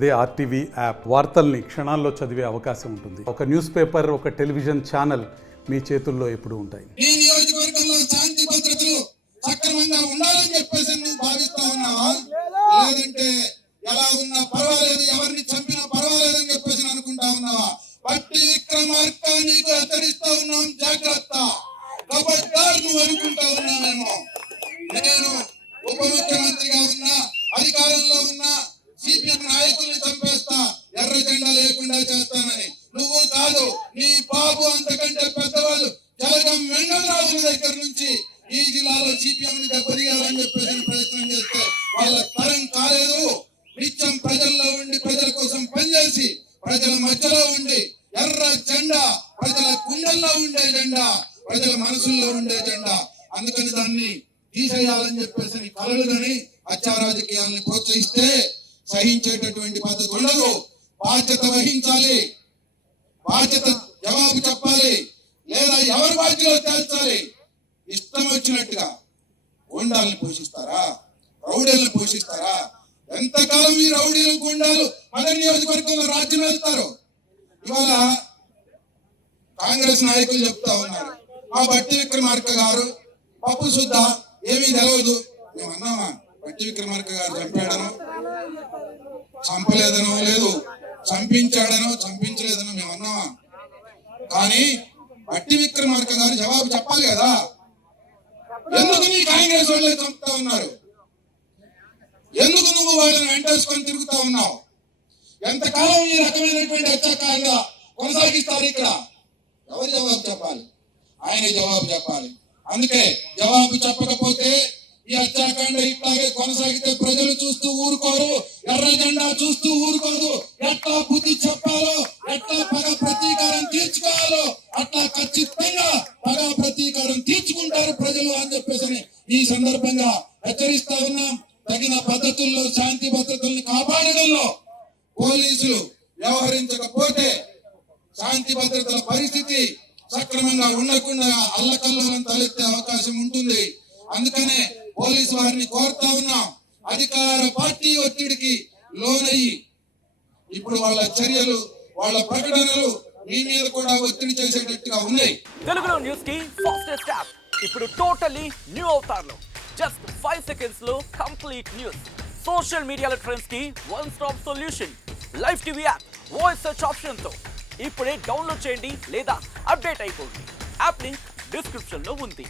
అదే RTV app వార్తల్ని క్షణాల్లో చదివే అవకాశం ఉంటుంది. ఒక న్యూస్ పేపర్, ఒక టెలివిజన్ ఛానల్ మీ చేతుల్లో ఎప్పుడూ ఉంటాయి. ఈ నియోజకవర్గంలో శాంతి భద్రతలు సక్రమంగా ఉండాలని చెప్పేసి నువ్వు భావిస్తా ఉన్నావా? లేదంటే ఎలా ఉన్నా పర్వాలేదు, ఎవరిని చంపినా పర్వాలేదు అని చెప్పేసి అనుకుంటా ఉన్నావా? బట్టి విక్రమార్క నీకు హెచ్చరిస్తా ఉన్నాం, జాగ్రత్త. కబడ్దార్ నువ్వు అనుకుంటా ఉన్నామేమో. నేను ఉప ముఖ్యమంత్రిగా ఉన్నా, అధికారంలో ఉన్నా, సిపిఎం నాయకుల్ని చంపేస్తా, ఎర్ర జెండా లేకుండా చేస్తానని. నువ్వు కాదు, నీ బాబు అంతకంటే పెద్దవాళ్ళు జలగం వెంకటరాజుల దగ్గర నుంచి ఈ జిల్లాలో సిపిఎం ని దెబ్బతీయాలని చెప్పేసి ప్రయత్నం చేస్తే వాళ్ళ తరం కాలేదు. నిత్యం ప్రజల్లో ఉండి, ప్రజల కోసం పనిచేసి, ప్రజల మధ్యలో ఉండి, ఎర్ర జెండా ప్రజల గుండెల్లో ఉండే జెండా, ప్రజల మనసుల్లో ఉండే జెండా. అందుకని దాన్ని తీసేయాలని చెప్పేసి కలలు కానీ హత్యా రాజకీయాలను ప్రోత్సహిస్తే సహించేటటువంటి పద్ధతి ఉండదు. బాధ్యత వహించాలి, బాధ్యత జవాబు చెప్పాలి, లేదా ఎవరి బాధ్యతలో తేల్చాలి. ఇష్టం వచ్చినట్టుగా గుండాలను పోషిస్తారా, రౌడీలను పోషిస్తారా? ఎంతకాలం ఈ రౌడీలు గుండాలు మన నియోజకవర్గంలో రాజ్యం వెళ్తారు? ఇవాళ కాంగ్రెస్ నాయకులు చెప్తా ఉన్నారు, మా బట్టి విక్రమార్క గారు పప్పు శుద్ధ ఏమీ తెలవదు. మేము అన్నామా బట్టి విక్రమార్క గారు చంపాడనో చంపలేదనో, లేదు చంపించాడనో చంపించలేదనో మేము అన్నామా? కానీ బట్టి విక్రమార్క గారు జవాబు చెప్పాలి కదా. ఎందుకు నీ కాంగ్రెస్ వాళ్ళే చంపుతా ఉన్నారు? ఎందుకు నువ్వు వాళ్ళని వెంటేసుకొని తిరుగుతా ఉన్నావు? ఎంతకాలం ఈ రకమైనటువంటి హత్యాకాండ కొనసాగిస్తారు? ఇక్కడ ఎవరు జవాబు చెప్పాలి? ఆయన జవాబు చెప్పాలి. అందుకే జవాబు చెప్పకపోతే ఈ హత్యాకాండ ఇట్లాగే కొనసాగితే ప్రజలు చూస్తూ ఊరుకోరు, ఎర్ర జెండా చూస్తూ ఊరుకోదు. ఎట్లా బుద్ధి చెప్పాలో, ఎట్లా పగ ప్రతీకారం తీర్చుకోవాలో అట్లా ఖచ్చితంగా పగ ప్రతీకారం తీర్చుకుంటారు ప్రజలు అని చెప్పేసి ఈ సందర్భంగా హెచ్చరిస్తా ఉన్నాం. తగిన పద్ధతుల్లో శాంతి భద్రతల్ని కాపాడడంలో పోలీసులు వ్యవహరించకపోతే శాంతి భద్రతల పరిస్థితి సక్రమంగా ఉండకుండా అల్లకల్లోలం తలెత్తే అవకాశం ఉంటుంది. అందుకనే పోలీసు వారిని కోరుతా ఉన్నాం, అధికార పార్టీ ఒత్తిడికి లోనయ్యి ఇప్పుడు వాళ్ళ చర్యలు, వాళ్ళ ప్రకటనలు మీ మీద కూడా ఒత్తిడి చేసేటట్టుగా ఉన్నాయి. తెలుగులో న్యూస్ కి ఫాస్టెస్ట్ యాప్ ఇప్పుడు టోటల్లీ న్యూ అవతార్లో జస్ట్ 5 seconds లో కంప్లీట్ న్యూస్. సోషల్ మీడియాలో ట్రెండ్స్ కి one stop solution. Live TV app voice search option తో ఇప్పుడే డౌన్లోడ్ చేయండి లేదా అప్డేట్ అయిపోండి. యాప్ లింక్ డిస్క్రిప్షన్ లో ఉంది.